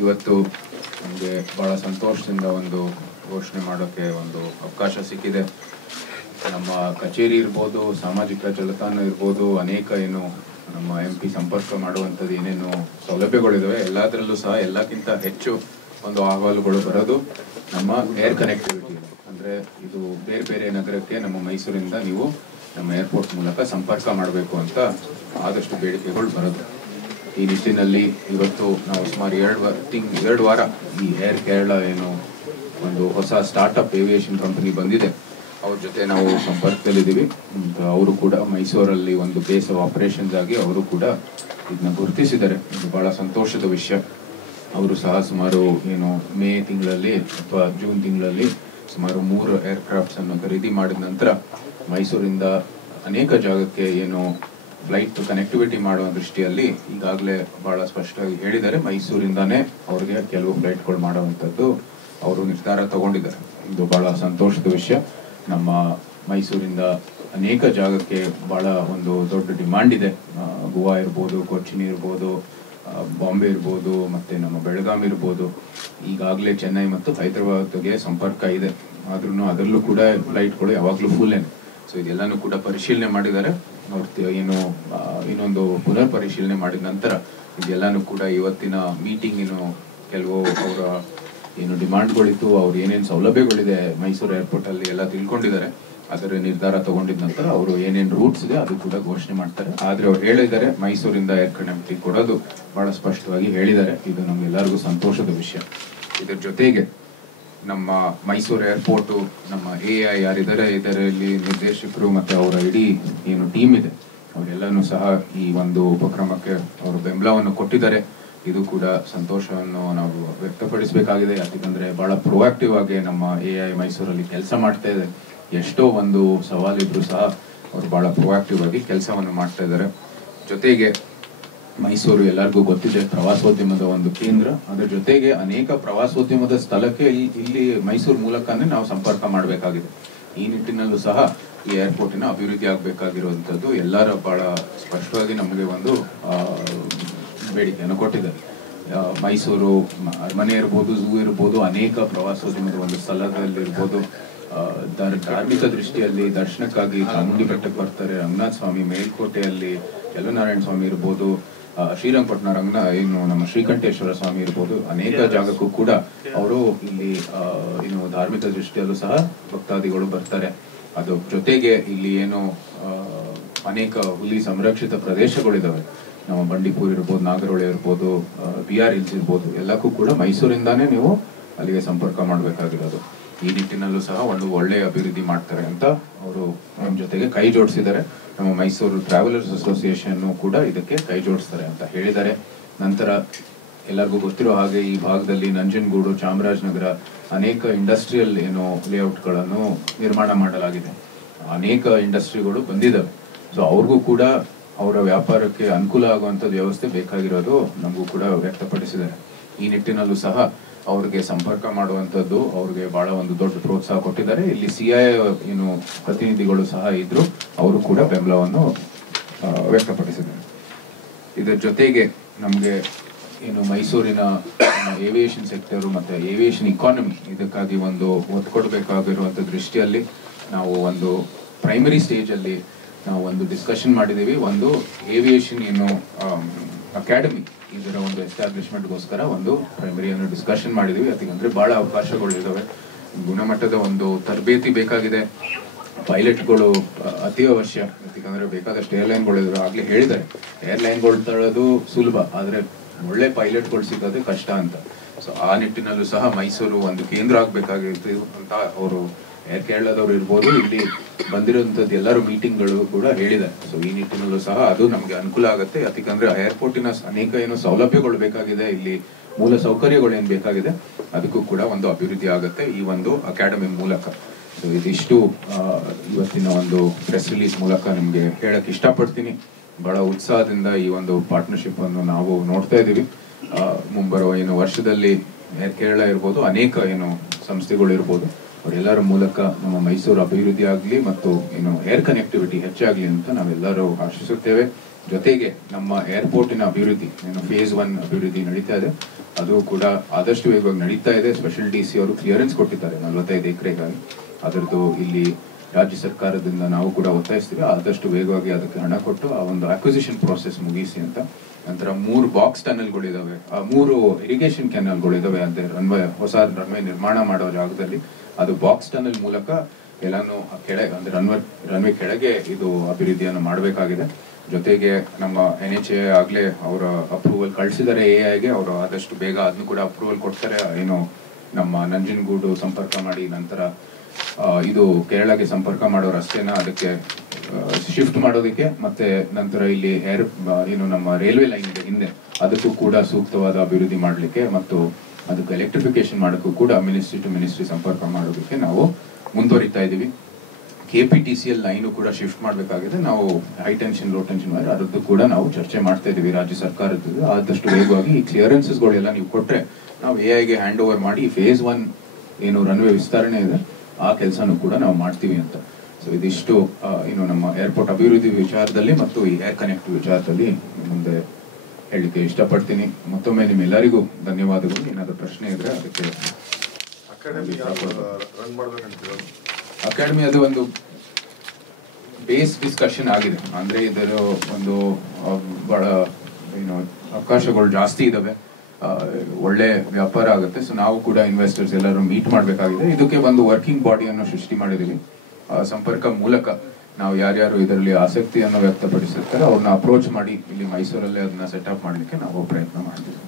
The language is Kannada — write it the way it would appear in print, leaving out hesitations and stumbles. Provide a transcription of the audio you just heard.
ಇವತ್ತು ನಮಗೆ ಬಹಳ ಸಂತೋಷದಿಂದ ಒಂದು ಘೋಷಣೆ ಮಾಡೋಕ್ಕೆ ಒಂದು ಅವಕಾಶ ಸಿಕ್ಕಿದೆ. ನಮ್ಮ ಕಚೇರಿ ಇರ್ಬೋದು, ಸಾಮಾಜಿಕ ಜಾಲತಾಣ ಇರ್ಬೋದು, ಅನೇಕ ಏನು ನಮ್ಮ MP ಸಂಪರ್ಕ ಮಾಡುವಂಥದ್ದು ಏನೇನು ಸೌಲಭ್ಯಗಳಿದಾವೆ ಎಲ್ಲದರಲ್ಲೂ ಸಹ ಎಲ್ಲಕ್ಕಿಂತ ಹೆಚ್ಚು ಒಂದು ಅಹವಾಲುಗಳು ಬರೋದು ನಮ್ಮ ಏರ್ ಕನೆಕ್ಟಿವಿಟಿ. ಅಂದರೆ ಇದು ಬೇರೆ ಬೇರೆ ನಗರಕ್ಕೆ ನಮ್ಮ ಮೈಸೂರಿಂದ ನೀವು ನಮ್ಮ ಏರ್ಪೋರ್ಟ್ ಮೂಲಕ ಸಂಪರ್ಕ ಮಾಡಬೇಕು ಅಂತ ಆದಷ್ಟು ಬೇಡಿಕೆಗಳು ಬರೋದು. ಈ ನಿಟ್ಟಿನಲ್ಲಿ ಇವತ್ತು ನಾವು ಸುಮಾರು 2 ವಾರ ಈ ಏರ್ ಕೇರಳ ಏನು ಒಂದು ಹೊಸ ಸ್ಟಾರ್ಟಪ್ ಏವಿಯೇಷನ್ ಕಂಪನಿ ಬಂದಿದೆ, ಅವ್ರ ಜೊತೆ ನಾವು ಸಂಪರ್ಕದಲ್ಲಿದ್ದೀವಿ. ಅವರು ಕೂಡ ಮೈಸೂರಲ್ಲಿ ಒಂದು ಬೇಸ್ ಆಫ್ ಆಪರೇಷನ್ಸ್ ಆಗಿ ಅವರು ಕೂಡ ಇದನ್ನ ಗುರುತಿಸಿದ್ದಾರೆ. ಇದು ಬಹಳ ಸಂತೋಷದ ವಿಷಯ. ಅವರು ಸಹ ಸುಮಾರು ಏನು ಮೇ ತಿಂಗಳಲ್ಲಿ ಅಥವಾ ಜೂನ್ ತಿಂಗಳಲ್ಲಿ ಸುಮಾರು 3 ಏರ್ಕ್ರಾಫ್ಟ್ಸ್ ಅನ್ನು ಖರೀದಿ ಮಾಡಿದ ನಂತರ ಮೈಸೂರಿಂದ ಅನೇಕ ಜಾಗಕ್ಕೆ ಏನು ಫ್ಲೈಟ್ ಕನೆಕ್ಟಿವಿಟಿ ಮಾಡುವ ದೃಷ್ಟಿಯಲ್ಲಿ ಈಗಾಗಲೇ ಬಹಳ ಸ್ಪಷ್ಟವಾಗಿ ಹೇಳಿದ್ದಾರೆ. ಮೈಸೂರಿಂದಾನೇ ಅವ್ರಿಗೆ ಕೆಲವು ಫ್ಲೈಟ್ಗಳು ಮಾಡುವಂಥದ್ದು ಅವರು ನಿರ್ಧಾರ ತಗೊಂಡಿದ್ದಾರೆ. ಇದು ಬಹಳ ಸಂತೋಷದ ವಿಷಯ. ನಮ್ಮ ಮೈಸೂರಿಂದ ಅನೇಕ ಜಾಗಕ್ಕೆ ಬಹಳ ಒಂದು ದೊಡ್ಡ ಡಿಮಾಂಡ್ ಇದೆ. ಗೋವಾ ಇರ್ಬೋದು, ಕೊಚ್ಚಿನ್ ಇರ್ಬೋದು, ಬಾಂಬೆ ಇರ್ಬೋದು, ಮತ್ತು ನಮ್ಮ ಬೆಳಗಾಂ ಇರ್ಬೋದು. ಈಗಾಗಲೇ ಚೆನ್ನೈ ಮತ್ತು ಹೈದರಾಬಾದ್ಗೆ ಸಂಪರ್ಕ ಇದೆ. ಆದ್ರೂ ಅದರಲ್ಲೂ ಕೂಡ ಫ್ಲೈಟ್ಗಳು ಯಾವಾಗಲೂ ಫುಲ್ ಏನು. ಸೊ ಇದೆಲ್ಲನೂ ಕೂಡ ಪರಿಶೀಲನೆ ಮಾಡಿದ್ದಾರೆ. ಅವ್ರು ಏನು ಇನ್ನೊಂದು ಪುನರ್ ಪರಿಶೀಲನೆ ಮಾಡಿದ ನಂತರ ಇದೆಲ್ಲನೂ ಕೂಡ ಇವತ್ತಿನ ಮೀಟಿಂಗಿನ ಕೆಲವು ಅವರ ಏನು ಡಿಮಾಂಡ್ಗಳಿತ್ತು, ಅವ್ರು ಏನೇನು ಸೌಲಭ್ಯಗಳಿದೆ ಮೈಸೂರು ಏರ್ಪೋರ್ಟಲ್ಲಿ ಎಲ್ಲ ತಿಳ್ಕೊಂಡಿದ್ದಾರೆ. ಅದರ ನಿರ್ಧಾರ ತಗೊಂಡಿದ ನಂತರ ಅವರು ಏನೇನು ರೂಟ್ಸ್ ಇದೆ ಅದು ಕೂಡ ಘೋಷಣೆ ಮಾಡ್ತಾರೆ. ಆದರೆ ಅವ್ರು ಹೇಳಿದ್ದಾರೆ ಮೈಸೂರಿಂದ ಏರ್ ಕನೆಕ್ಟಿವಿಟಿ ಕೊಡೋದು ಬಹಳ ಸ್ಪಷ್ಟವಾಗಿ ಹೇಳಿದ್ದಾರೆ. ಇದು ನಮ್ಗೆಲ್ಲರಿಗೂ ಸಂತೋಷದ ವಿಷಯ. ಇದರ ಜೊತೆಗೆ ನಮ್ಮ ಮೈಸೂರು ಏರ್ಪೋರ್ಟು ನಮ್ಮ AI ಯಾರಿದ್ದಾರೆ, ಇದರಲ್ಲಿ ನಿರ್ದೇಶಕರು ಮತ್ತು ಅವರ ಇಡೀ ಏನು ಟೀಮ್ ಇದೆ ಅವರೆಲ್ಲನೂ ಸಹ ಈ ಒಂದು ಉಪಕ್ರಮಕ್ಕೆ ಅವರು ಬೆಂಬಲವನ್ನು ಕೊಟ್ಟಿದ್ದಾರೆ. ಇದು ಕೂಡ ಸಂತೋಷವನ್ನು ನಾವು ವ್ಯಕ್ತಪಡಿಸಬೇಕಾಗಿದೆ. ಯಾಕಂದರೆ ಬಹಳ ಪ್ರೊಆಕ್ಟಿವ್ ಆಗಿ ನಮ್ಮ AI ಮೈಸೂರಲ್ಲಿ ಕೆಲಸ ಮಾಡ್ತಾ ಇದೆ. ಎಷ್ಟೋ ಒಂದು ಸವಾಲಿದ್ರು ಸಹ ಅವರು ಬಹಳ ಪ್ರೊಆಕ್ಟಿವ್ ಆಗಿ ಕೆಲಸವನ್ನು ಮಾಡ್ತಾ ಇದ್ದಾರೆ. ಜೊತೆಗೆ ಮೈಸೂರು ಎಲ್ಲರಿಗೂ ಗೊತ್ತಿದೆ ಪ್ರವಾಸೋದ್ಯಮದ ಒಂದು ಕೇಂದ್ರ. ಅದರ ಜೊತೆಗೆ ಅನೇಕ ಪ್ರವಾಸೋದ್ಯಮದ ಸ್ಥಳಕ್ಕೆ ಇಲ್ಲಿ ಮೈಸೂರು ಮೂಲಕನೇ ನಾವು ಸಂಪರ್ಕ ಮಾಡಬೇಕಾಗಿದೆ. ಈ ನಿಟ್ಟಿನಲ್ಲೂ ಸಹ ಈ ಏರ್ಪೋರ್ಟಿನ ಅಭಿವೃದ್ಧಿ ಆಗಬೇಕಾಗಿರುವಂಥದ್ದು ಎಲ್ಲರ ಬಹಳ ಸ್ಪಷ್ಟವಾಗಿ ನಮಗೆ ಒಂದು ಬೇಡಿಕೆಯನ್ನು ಕೊಟ್ಟಿದ್ದಾರೆ. ಮೈಸೂರು ಅರಮನೆ ಇರ್ಬೋದು, ಝೂ ಇರ್ಬೋದು, ಅನೇಕ ಪ್ರವಾಸೋದ್ಯಮದ ಒಂದು ಸ್ಥಳದಲ್ಲಿರ್ಬೋದು. ಧಾರ್ಮಿಕ ದೃಷ್ಟಿಯಲ್ಲಿ ದರ್ಶನಕ್ಕಾಗಿ ಚಾಮುಂಡಿ ಬೆಟ್ಟಕ್ಕೆ ಬರ್ತಾರೆ. ರಂಗನಾಥ ಸ್ವಾಮಿ ಮೇಲ್ಕೋಟೆಯಲ್ಲಿ ಯಲ್ಲನಾರಾಯಣ ಸ್ವಾಮಿ ಇರ್ಬೋದು, ಶ್ರೀರಂಗಪಟ್ಟಣ ಏನು ನಮ್ಮ ಶ್ರೀಕಂಠೇಶ್ವರ ಸ್ವಾಮಿ ಇರ್ಬೋದು, ಅನೇಕ ಜಾಗಕ್ಕೂ ಕೂಡ ಅವರು ಇಲ್ಲಿ ಏನು ಧಾರ್ಮಿಕ ದೃಷ್ಟಿಯಲ್ಲೂ ಸಹ ಭಕ್ತಾದಿಗಳು ಬರ್ತಾರೆ. ಅದು ಜೊತೆಗೆ ಇಲ್ಲಿ ಏನು ಅನೇಕ ಹುಲಿ ಸಂರಕ್ಷಿತ ಪ್ರದೇಶಗಳಿದಾವೆ. ನಮ್ಮ ಬಂಡೀಪುರ ಇರ್ಬೋದು, ನಾಗರಹೊಳೆ ಇರ್ಬೋದು, BR ಹಿಲ್ಸ್ ಇರ್ಬೋದು, ಎಲ್ಲಕ್ಕೂ ಕೂಡ ಮೈಸೂರಿಂದಾನೇ ನೀವು ಅಲ್ಲಿಗೆ ಸಂಪರ್ಕ ಮಾಡಬೇಕಾಗಿರೋದು. ಈ ನಿಟ್ಟಿನಲ್ಲೂ ಸಹ ಒಂದು ಒಳ್ಳೆಯ ಅಭಿವೃದ್ಧಿ ಮಾಡ್ತಾರೆ ಅಂತ ಅವರು ನಮ್ಮ ಜೊತೆಗೆ ಕೈ ಜೋಡಿಸಿದ್ದಾರೆ. ನಮ್ಮ ಮೈಸೂರು ಟ್ರಾವೆಲರ್ಸ್ ಅಸೋಸಿಯೇಷನ್ ಕೂಡ ಇದಕ್ಕೆ ಕೈ ಜೋಡಿಸ್ತಾರೆ ಅಂತ ಹೇಳಿದ್ದಾರೆ. ನಂತರ ಎಲ್ಲರಿಗೂ ಗೊತ್ತಿರೋ ಹಾಗೆ ಈ ಭಾಗದಲ್ಲಿ ನಂಜನಗೂಡು, ಚಾಮರಾಜನಗರ ಅನೇಕ ಇಂಡಸ್ಟ್ರಿಯಲ್ ಏನು ಲೇಔಟ್ಗಳನ್ನು ನಿರ್ಮಾಣ ಮಾಡಲಾಗಿದೆ. ಅನೇಕ ಇಂಡಸ್ಟ್ರಿಗಳು ಬಂದಿದ್ದಾವೆ. ಸೊ ಅವ್ರಿಗೂ ಕೂಡ ಅವರ ವ್ಯಾಪಾರಕ್ಕೆ ಅನುಕೂಲ ಆಗುವಂಥದ್ದು ವ್ಯವಸ್ಥೆ ಬೇಕಾಗಿರೋದು ನಮಗೂ ಕೂಡ ವ್ಯಕ್ತಪಡಿಸಿದ್ದಾರೆ. ಈ ನಿಟ್ಟಿನಲ್ಲೂ ಸಹ ಅವ್ರಿಗೆ ಸಂಪರ್ಕ ಮಾಡುವಂಥದ್ದು ಅವ್ರಿಗೆ ಬಹಳ ಒಂದು ದೊಡ್ಡ ಪ್ರೋತ್ಸಾಹ ಕೊಟ್ಟಿದ್ದಾರೆ. ಇಲ್ಲಿ CI ಏನು ಪ್ರತಿನಿಧಿಗಳು ಸಹ ಇದ್ರು, ಅವರು ಕೂಡ ಬೆಂಬಲವನ್ನು ವ್ಯಕ್ತಪಡಿಸಿದ್ದಾರೆ. ಇದರ ಜೊತೆಗೆ ನಮಗೆ ಏನು ಮೈಸೂರಿನ ಏವಿಯೇಷನ್ ಸೆಕ್ಟರು ಮತ್ತು ಏವಿಯೇಷನ್ ಇಕಾನಮಿ ಇದಕ್ಕಾಗಿ ಒಂದು ಒತ್ತು ಕೊಡಬೇಕಾಗಿರುವಂಥ ದೃಷ್ಟಿಯಲ್ಲಿ ನಾವು ಒಂದು ಪ್ರೈಮರಿ ಸ್ಟೇಜಲ್ಲಿ ನಾವು ಒಂದು ಡಿಸ್ಕಷನ್ ಮಾಡಿದ್ದೀವಿ. ಒಂದು ಏವಿಯೇಷನ್ ಏನು ಅಕಾಡೆಮಿ ಇದರ ಒಂದು ಎಸ್ಟಾಬ್ಲಿಷ್ಮೆಂಟ್ಗೋಸ್ಕರ ಒಂದು ಪ್ರೈಮರಿಯನ್ನು ಡಿಸ್ಕಷನ್ ಮಾಡಿದ್ದೀವಿ. ಯಾಕಂದರೆ ಭಾಳ ಅವಕಾಶಗಳು ಇದ್ದಾವೆ. ಗುಣಮಟ್ಟದ ಒಂದು ತರಬೇತಿ ಬೇಕಾಗಿದೆ. ಪೈಲಟ್ಗಳು ಅತಿ ಅವಶ್ಯ. ಯಾಕಂದರೆ ಬೇಕಾದಷ್ಟು ಏರ್ಲೈನ್ಗಳು ಇದ್ರು. ಆಗಲೇ ಹೇಳಿದ್ದಾರೆ ಏರ್ಲೈನ್ಗಳು ತಳ್ಳೋದು ಸುಲಭ, ಆದರೆ ಒಳ್ಳೆ ಪೈಲಟ್ಗಳು ಸಿಗೋದು ಕಷ್ಟ ಅಂತ. ಸೊ ಆ ನಿಟ್ಟಿನಲ್ಲೂ ಸಹ ಮೈಸೂರು ಒಂದು ಕೇಂದ್ರ ಆಗಬೇಕಾಗಿತ್ತು ಅಂತ ಅವರು ಏರ್ ಕೇರಳದವ್ರು ಇರ್ಬೋದು, ಇಲ್ಲಿ ಬಂದಿರೋಂಥದ್ದು ಎಲ್ಲರೂ ಮೀಟಿಂಗ್ಗಳು ಕೂಡ ಹೇಳಿದ್ದಾರೆ. ಸೊ ಈ ನಿಟ್ಟಿನಲ್ಲೂ ಸಹ ಅದು ನಮಗೆ ಅನುಕೂಲ ಆಗುತ್ತೆ. ಯಾಕಂದರೆ ಏರ್ಪೋರ್ಟಿನ ಅನೇಕ ಏನು ಸೌಲಭ್ಯಗಳು ಬೇಕಾಗಿದೆ, ಇಲ್ಲಿ ಮೂಲ ಸೌಕರ್ಯಗಳು ಏನು ಬೇಕಾಗಿದೆ ಅದಕ್ಕೂ ಕೂಡ ಒಂದು ಅಭಿವೃದ್ಧಿ ಆಗುತ್ತೆ ಈ ಒಂದು ಅಕಾಡೆಮಿ ಮೂಲಕ. ಸೊ ಇದಿಷ್ಟು ಇವತ್ತಿನ ಒಂದು ಪ್ರೆಸ್ ರಿಲೀಸ್ ಮೂಲಕ ನಿಮಗೆ ಹೇಳಕ್ಕೆ ಇಷ್ಟಪಡ್ತೀನಿ. ಬಹಳ ಉತ್ಸಾಹದಿಂದ ಈ ಒಂದು ಪಾರ್ಟ್ನರ್ಶಿಪ್ ಅನ್ನು ನಾವು ನೋಡ್ತಾ ಇದ್ದೀವಿ. ಮುಂಬರುವ ಏನು ವರ್ಷದಲ್ಲಿ ಏರ್ ಕೇರಳ ಇರ್ಬೋದು, ಅನೇಕ ಏನು ಸಂಸ್ಥೆಗಳು ಇರ್ಬೋದು, ಅವರೆಲ್ಲರ ಮೂಲಕ ನಮ್ಮ ಮೈಸೂರು ಅಭಿವೃದ್ಧಿ ಆಗಲಿ ಮತ್ತು ಏನು ಏರ್ ಕನೆಕ್ಟಿವಿಟಿ ಹೆಚ್ಚಾಗಲಿ ಅಂತ ನಾವೆಲ್ಲರೂ ಆಶಿಸುತ್ತೇವೆ. ಜೊತೆಗೆ ನಮ್ಮ ಏರ್ಪೋರ್ಟಿನ ಅಭಿವೃದ್ಧಿ ಏನು ಫೇಸ್ 1 ಅಭಿವೃದ್ಧಿ ನಡೀತಾ ಇದೆ, ಅದು ಕೂಡ ಆದಷ್ಟು ವೇಗವಾಗಿ ನಡೀತಾ ಇದೆ. ಸ್ಪೆಷಲ್ DC ಅವರು ಕ್ಲಿಯರೆನ್ಸ್ ಕೊಟ್ಟಿದ್ದಾರೆ 45 ಎಕರೆಗಾಗಿ. ಅದರದ್ದು ಇಲ್ಲಿ ರಾಜ್ಯ ಸರ್ಕಾರದಿಂದ ನಾವು ಕೂಡ ಒತ್ತಾಯಿಸ್ತೀವಿ ಆದಷ್ಟು ವೇಗವಾಗಿ ಅದಕ್ಕೆ ಹಣ ಕೊಟ್ಟು ಆ ಒಂದು ಅಕ್ವಿಸಿಷನ್ ಪ್ರೋಸೆಸ್ ಮುಗಿಸಿ ಅಂತ. ನಂತರ 3 ಬಾಕ್ಸ್ ಟನಲ್ಗಳಿದಾವೆ, 3 ಇರಿಗೇಷನ್ ಕೆನಾಲ್ಗಳಿದಾವೆ ಅಂತ ಹೊಸ ರನ್ವೇ ನಿರ್ಮಾಣ ಮಾಡೋ ಜಾಗದಲ್ಲಿ ಅದು ಬಾಕ್ಸ್ ಟನಲ್ ಮೂಲಕ ಎಲ್ಲಾನು ಕೆಳಗೆ ಅಂದ್ರೆ ರನ್ವೇ ಕೆಳಗೆ ಇದು ಅಭಿವೃದ್ಧಿಯನ್ನು ಮಾಡಬೇಕಾಗಿದೆ. ಜೊತೆಗೆ ನಮ್ಮ NHAI ಆಗ್ಲೇ ಅವರ ಅಪ್ರೂವಲ್ ಕಳಿಸಿದ್ದಾರೆ AIಗೆ. ಅವರು ಆದಷ್ಟು ಬೇಗ ಅದನ್ನು ಕೂಡ ಅಪ್ರೂವಲ್ ಕೊಡ್ತಾರೆ. ಏನು ನಮ್ಮ ನಂಜನಗೂಡು ಸಂಪರ್ಕ ಮಾಡಿ ನಂತರ ಇದು ಕೇರಳಗೆ ಸಂಪರ್ಕ ಮಾಡೋ ರಸ್ತೆನ ಅದಕ್ಕೆ ಶಿಫ್ಟ್ ಮಾಡೋದಕ್ಕೆ, ಮತ್ತೆ ನಂತರ ಇಲ್ಲಿ ಏನು ನಮ್ಮ ರೈಲ್ವೆ ಲೈನ್ ಇದೆ ಹಿಂದೆ ಅದಕ್ಕೂ ಕೂಡ ಸೂಕ್ತವಾದ ಅಭಿವೃದ್ಧಿ ಮಾಡಲಿಕ್ಕೆ ಮತ್ತು ಅದಕ್ಕೆ ಎಲೆಕ್ಟ್ರಿಫಿಕೇಶನ್ ಮಾಡೋಕ್ಕೂ ಕೂಡ ಮಿನಿಸ್ಟ್ರಿ ಟು ಮಿನಿಸ್ಟ್ರಿ ಸಂಪರ್ಕ ಮಾಡೋದಕ್ಕೆ ನಾವು ಮುಂದುವರಿತಾ ಇದ್ದೀವಿ. KPTCL ಲೈನು ಕೂಡ ಶಿಫ್ಟ್ ಮಾಡಬೇಕಾಗಿದೆ. ನಾವು high tension low tension wire ಅದರದ್ದು ಕೂಡ ನಾವು ಚರ್ಚೆ ಮಾಡ್ತಾ ಇದ್ದೀವಿ ರಾಜ್ಯ ಸರ್ಕಾರದ. ಆದಷ್ಟು ವೇಗವಾಗಿ ಈ ಕ್ಲಿಯರೆನ್ಸಸ್ಗಳೆಲ್ಲ ನೀವು ಕೊಟ್ಟರೆ ನಾವು AIಗೆ ಹ್ಯಾಂಡ್ ಓವರ್ ಮಾಡಿ ಫೇಸ್ 1 ಏನು ರನ್ವೇ ವಿಸ್ತರಣೆ ಇದೆ ಆ ಕೆಲಸನೂ ಕೂಡ ನಾವು ಮಾಡ್ತೀವಿ ಅಂತ. ಸೊ ಇದಿಷ್ಟು ಏನು ನಮ್ಮ ಏರ್ಪೋರ್ಟ್ ಅಭಿವೃದ್ಧಿ ವಿಚಾರದಲ್ಲಿ ಮತ್ತು ಈ ಏರ್ ಕನೆಕ್ಟ್ ವಿಚಾರದಲ್ಲಿ ಮುಂದೆ ಹೇಳಲಿಕ್ಕೆ ಇಷ್ಟಪಡ್ತೀನಿ. ಮತ್ತೊಮ್ಮೆ ನಿಮ್ಮೆಲ್ಲರಿಗೂ ಧನ್ಯವಾದಗಳು. ಏನಾದರೂ ಪ್ರಶ್ನೆ ಇದ್ರೆ ಅದಕ್ಕೆ ಅಕಾಡೆಮಿ ಅದು ಒಂದು ಬೇಸ್ ಡಿಸ್ಕಷನ್ ಆಗಿದೆ. ಅಂದ್ರೆ ಇದರ ಒಂದು ಬಹಳ ಏನು ಅವಕಾಶಗಳು ಜಾಸ್ತಿ ಇದಾವೆ, ಒಳ್ಳೆ ವ್ಯಾಪಾರ ಆಗುತ್ತೆ. ಸೊ ನಾವು ಕೂಡ ಇನ್ವೆಸ್ಟರ್ಸ್ ಎಲ್ಲರೂ ಮೀಟ್ ಮಾಡಬೇಕಾಗಿದೆ. ಇದಕ್ಕೆ ಒಂದು ವರ್ಕಿಂಗ್ ಬಾಡಿಯನ್ನು ಸೃಷ್ಟಿ ಮಾಡಿದ್ದೀವಿ. ಸಂಪರ್ಕ ಮೂಲಕ ನಾವು ಯಾರ್ಯಾರು ಇದರಲ್ಲಿ ಆಸಕ್ತಿಯನ್ನು ವ್ಯಕ್ತಪಡಿಸಿರ್ತಾರೆ ಅವ್ರನ್ನ ಅಪ್ರೋಚ್ ಮಾಡಿ ಇಲ್ಲಿ ಮೈಸೂರಲ್ಲೇ ಅದನ್ನ ಸೆಟಪ್ ಮಾಡಲಿಕ್ಕೆ ನಾವು ಪ್ರಯತ್ನ ಮಾಡ್ತೀವಿ.